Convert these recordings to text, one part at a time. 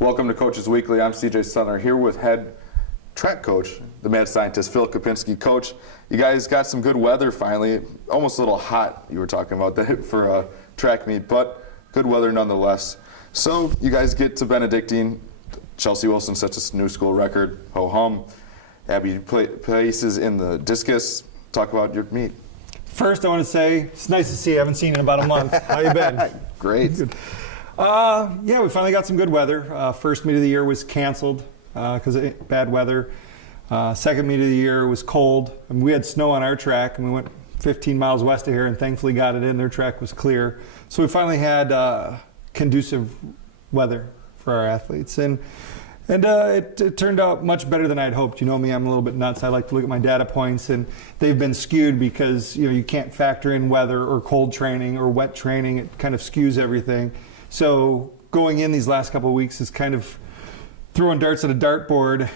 Welcome to Coaches Weekly. I'm CJ Sutler here with head track coach, the mad scientist, Phil Kopinski. Coach, you guys got some good weather finally. Almost a little hot, you were talking about that for a track meet, but good weather nonetheless. So you guys get to Benedictine. Chelsea Wilson sets a new school record. Ho-hum. Abby places in the discus. Talk about your meet. First, I want to say it's nice to see you. I haven't seen you in about a month. How you been? Great. Yeah, we finally got some good weather. First meet of the year was canceled because of bad weather. Second meet of the year was cold. I mean, we had snow on our track, and we went 15 miles west of here and thankfully got it in. Their track was clear. So we finally had conducive weather for our athletes. And it turned out much better than I'd hoped. You know me, I'm a little bit nuts. I like to look at my data points, and they've been skewed because you can't factor in weather or cold training or wet training. It kind of skews everything. So going in these last couple of weeks is kind of throwing darts at a dartboard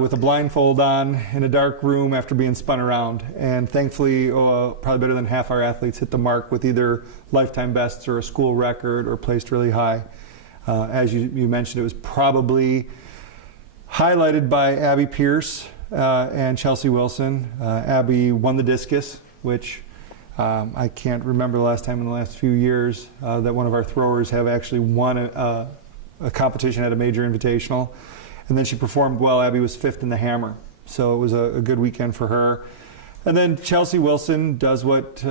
with a blindfold on in a dark room after being spun around. And thankfully, probably better than half our athletes hit the mark with either lifetime bests or a school record or placed really high. As you mentioned, it was probably highlighted by Abby Pierce and Chelsea Wilson. Abby won the discus, which I can't remember the last time in the last few years that one of our throwers have actually won a competition at a major invitational. And then she performed well. Abby was fifth in the hammer. So it was a good weekend for her. And then Chelsea Wilson does what,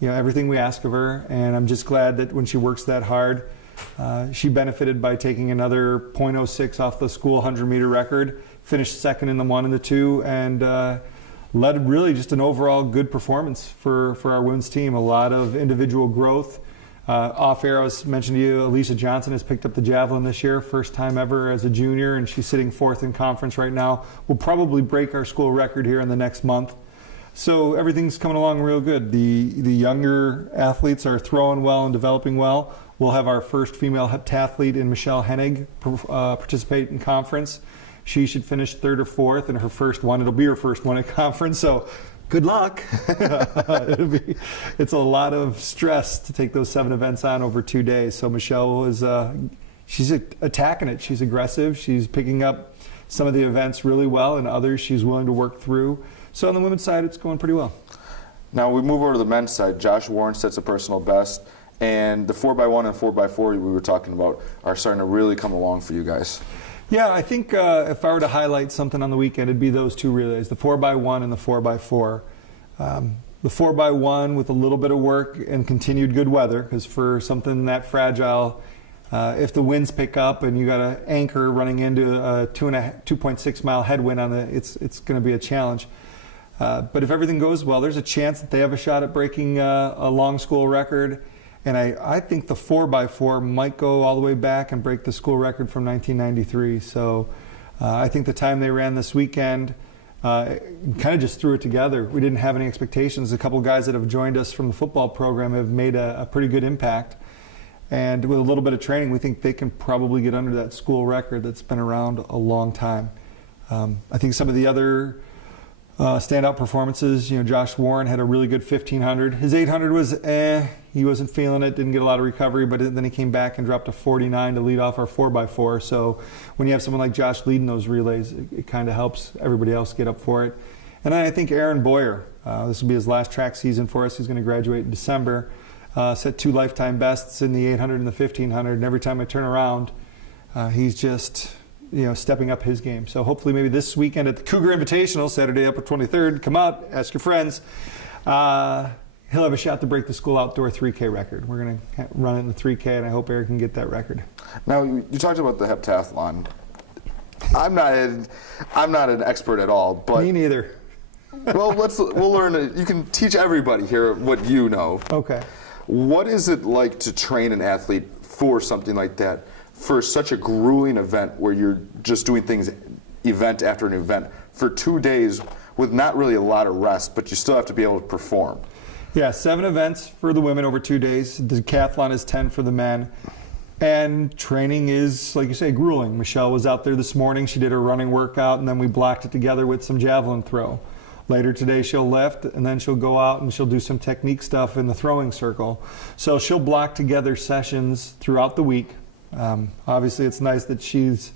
everything we ask of her. And I'm just glad that when she works that hard, she benefited by taking another .06 off the school 100-meter record, finished second in the 1 and the 2, and led really just an overall good performance for our women's team. A lot of individual growth. Off air, I was mentioned to you, Alicia Johnson has picked up the javelin this year, first time ever as a junior, and she's sitting fourth in conference right now. We'll probably break our school record here in the next month. So everything's coming along real good. The younger athletes are throwing well and developing well. We'll have our first female heptathlete in Michelle Hennig participate in conference. She should finish third or fourth in her first one. It'll be her first one at conference, so good luck. It's a lot of stress to take those 7 events on over 2 days. So Michelle is she's attacking it. She's aggressive. She's picking up some of the events really well, and others she's willing to work through. So on the women's side, it's going pretty well. Now we move over to the men's side. Josh Warren sets a personal best, and the 4x1 and 4x4 we were talking about are starting to really come along for you guys. Yeah, I think if I were to highlight something on the weekend, it'd be those 2 relays, the 4x1 and the 4x4. The 4x1 with a little bit of work and continued good weather, because for something that fragile, if the winds pick up and you got an anchor running into a 2.6 mile headwind on it's going to be a challenge. But if everything goes well, there's a chance that they have a shot at breaking a long school record. And I think the 4x4 might go all the way back and break the school record from 1993. So I think the time they ran this weekend kind of just threw it together. We didn't have any expectations. A couple guys that have joined us from the football program have made a pretty good impact. And with a little bit of training, we think they can probably get under that school record that's been around a long time. I think some of the other standout performances, Josh Warren had a really good 1500. His 800 was he wasn't feeling it, didn't get a lot of recovery, but then he came back and dropped a 49 to lead off our 4x4. So when you have someone like Josh leading those relays, it kind of helps everybody else get up for it. And then I think Aaron Boyer, this will be his last track season for us. He's going to graduate in December. Set 2 lifetime bests in the 800 and the 1500, and every time I turn around, he's just stepping up his game. So hopefully maybe this weekend at the Cougar Invitational, Saturday, April 23rd, come out, ask your friends. He'll have a shot to break the school outdoor 3K record. We're going to run it in the 3K, and I hope Eric can get that record. Now, you talked about the heptathlon. I'm not an expert at all, but me neither. Well, we'll learn it. You can teach everybody here what you know. Okay. What is it like to train an athlete for something like that, for such a grueling event where you're just doing things event after an event for 2 days with not really a lot of rest, but you still have to be able to perform? Yeah, 7 events for the women over 2 days. The decathlon is 10 for the men. And training is, like you say, grueling. Michelle was out there this morning. She did her running workout, and then we blocked it together with some javelin throw. Later today she'll lift, and then she'll go out and she'll do some technique stuff in the throwing circle. So she'll block together sessions throughout the week Obviously, it's nice that she's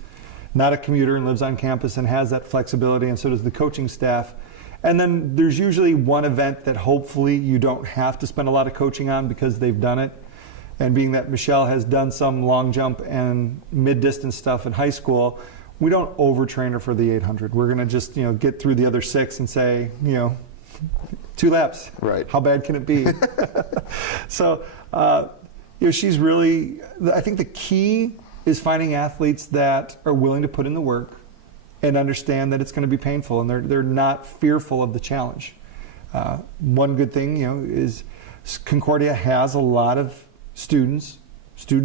not a commuter and lives on campus and has that flexibility, and so does the coaching staff. And then there's usually one event that hopefully you don't have to spend a lot of coaching on because they've done it. And being that Michelle has done some long jump and mid-distance stuff in high school, we don't overtrain her for the 800. We're going to just, get through the other 6 and say, 2 laps. Right. How bad can it be? So, she's really, I think the key is finding athletes that are willing to put in the work and understand that it's going to be painful, and they're not fearful of the challenge. One good thing, is Concordia has a lot of student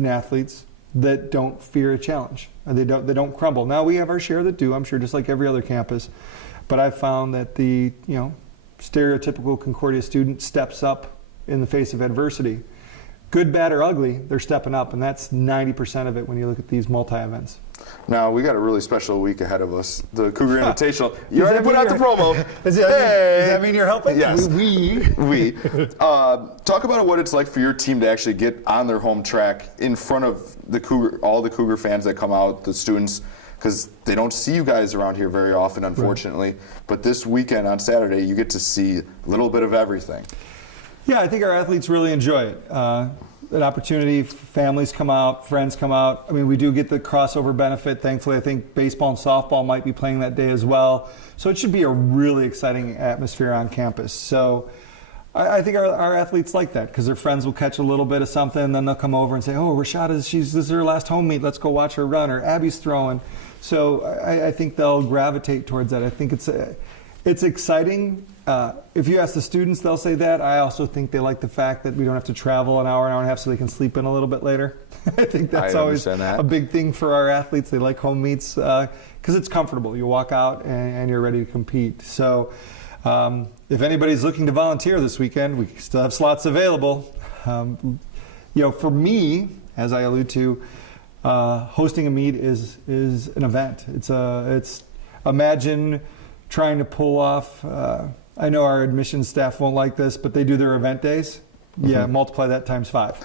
athletes that don't fear a challenge. They don't crumble. Now we have our share that do, I'm sure, just like every other campus. But I've found that the stereotypical Concordia student steps up in the face of adversity. Good, bad, or ugly, they're stepping up, and that's 90% of it when you look at these multi-events. Now, we got a really special week ahead of us. The Cougar Invitational. You already put out the promo. Does that mean you're helping? Yes. We. Talk about what it's like for your team to actually get on their home track in front of all the Cougar fans that come out, the students, because they don't see you guys around here very often, unfortunately. Right. But this weekend on Saturday, you get to see a little bit of everything. Yeah, I think our athletes really enjoy it. An opportunity, families come out, friends come out. I mean, we do get the crossover benefit. Thankfully, I think baseball and softball might be playing that day as well. So it should be a really exciting atmosphere on campus. So I think our athletes like that because their friends will catch a little bit of something, and then they'll come over and say, oh, Rashada, this is her last home meet. Let's go watch her run, or Abby's throwing. So I think they'll gravitate towards that. I think it's exciting. If you ask the students, they'll say that. I also think they like the fact that we don't have to travel an hour and a half so they can sleep in a little bit later. I think that's always a big thing for our athletes. They like home meets because it's comfortable. You walk out and you're ready to compete. So if anybody's looking to volunteer this weekend, we still have slots available. For me, as I allude to, hosting a meet is an event. It's imagine trying to pull off. I know our admissions staff won't like this, but they do their event days. Yeah, multiply that times 5.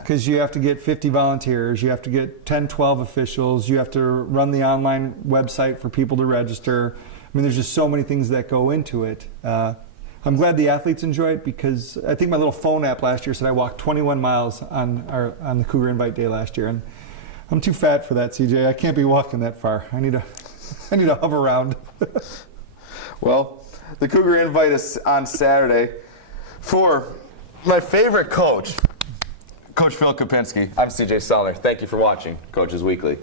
Because you have to get 50 volunteers, you have to get 10, 12 officials, you have to run the online website for people to register. I mean, there's just so many things that go into it. I'm glad the athletes enjoy it because I think my little phone app last year said I walked 21 miles on the Cougar Invite Day last year, and I'm too fat for that, CJ. I can't be walking that far. I need to hover around. Well, the Cougar Invite is on Saturday. For my favorite coach, Coach Phil Kopinski, I'm CJ Sellner. Thank you for watching Coach's Weekly.